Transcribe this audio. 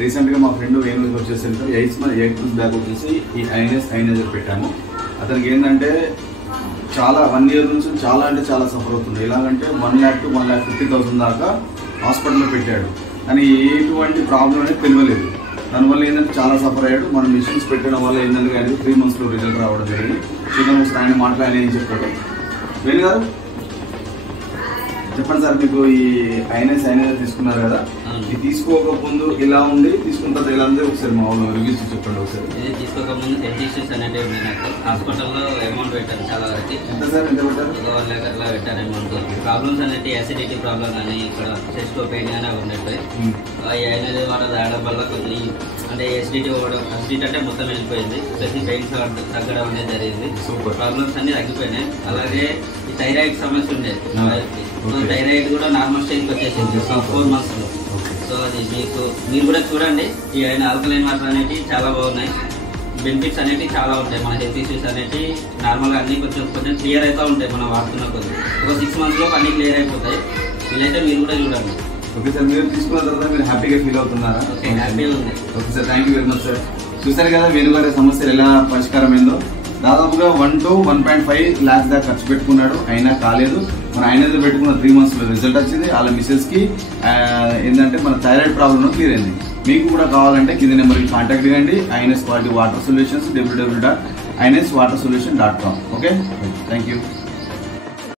రీసెంట్గా మా ఫ్రెండ్ ఏనుగుకి వచ్చేసరికి 8 months బ్యాక్ వచ్చేసి ఈ ఐనైజర్ పెట్టాము. అతనికి ఏంటంటే చాలా 1 year నుంచి చాలా అంటే చాలా సఫర్ అవుతుంది. ఎలాగంటే 1 lakh to 1,50,000 దాకా హాస్పిటల్లో పెట్టాడు, కానీ ఎటువంటి ప్రాబ్లం అనేది తెలియలేదు. దానివల్ల ఏంటంటే చాలా సఫర్ అయ్యాడు. మనం మిషన్స్ పెట్టడం వల్ల ఏంటంటే ఆయనకు 3 monthsలో రిజల్ట్ రావడం జరిగింది. చూద్దాం ఒకసారి ఆయన మాట్లాడి ఏం చెప్తాడు. వేణు గారు చెప్పండి సార్, మీకు ఈ ఐనైజర్ తీసుకున్నారు కదా, ఇది తీసుకోకముందు ఎలా ఉంది, తీసుకున్న తర్వాత ఎలా ఉంది ఒకసారి మా వాళ్ళు రివ్యూస్ చెప్పండి ఒకసారి. ఇది తీసుకోకముందు హెల్త్ ఇష్యూస్ అనేవి ఉన్నాయి. నాకు హాస్పిటల్లో అమౌంట్ పెట్టాను చాలా వరకు. ఎంత సార్, ఎంత పెట్టారు? 1 lakh అట్లా పెట్టాను అమౌంట్. ప్రాబ్లమ్స్ అనేవి యాసిడిటీ ప్రాబ్లం కానీ ఇక్కడ చెస్ట్ పెయిన్ కానీ ఉండేవి. ఈ ఐనైజర్ వాటర్ తాగడం వల్ల కొన్ని అంటే ఎసిడిటీ అంటే మొత్తం వెళ్ళిపోయింది. ప్రతి పెయిన్స్ తగ్గడం అనేది జరిగింది. ప్రాబ్లమ్స్ అన్ని తగ్గిపోయినాయి. అలాగే ఈ థైరాయిడ్ సమస్య ఉండేది. థైరాయిడ్ కూడా నార్మల్ స్టేజ్కి వచ్చేసింది 4 monthsలో. సో అది మీరు కూడా చూడండి. ఈ ఆల్కలైన్ వాటర్ అనేవి చాలా బాగున్నాయి. బెనిఫిట్స్ అనేవి చాలా ఉంటాయి. మన హెల్త్ ఇష్యూస్ అనేవి నార్మల్గా అన్ని కొంచెం క్లియర్ అవుతూ ఉంటాయి. మనం వాడుతున్న కొద్ది ఒక 6 monthsలో అన్ని క్లియర్ అయిపోతాయి. వీలైతే మీరు కూడా చూడండి. ఓకే సార్, మీరు తీసుకున్న తర్వాత మీరు హ్యాపీగా ఫీల్ అవుతున్నారా? ఓకే, హ్యాపీగా ఉంది. Okay sir, thank you very much sir. చూసారు కదా వేణుగారి సమస్యలు ఎలా పరిష్కారం అయిందో. దాదాపుగా 1 to 1.5 lakhs దాకా ఖర్చు పెట్టుకున్నాడు, అయినా కాలేదు. మన ఐనైజర్ పెట్టుకున్న 3 monthsలో రిజల్ట్ వచ్చింది. వాళ్ళ మిస్సెస్కి ఏంటంటే మన థైరాయిడ్ ప్రాబ్లం క్లియర్ అయింది. మీకు కూడా కావాలంటే కింద నెంబర్కి కాంటాక్ట్ చేయండి. Ines quality water solutions www.ineswatersolution.com. Okay, thank you.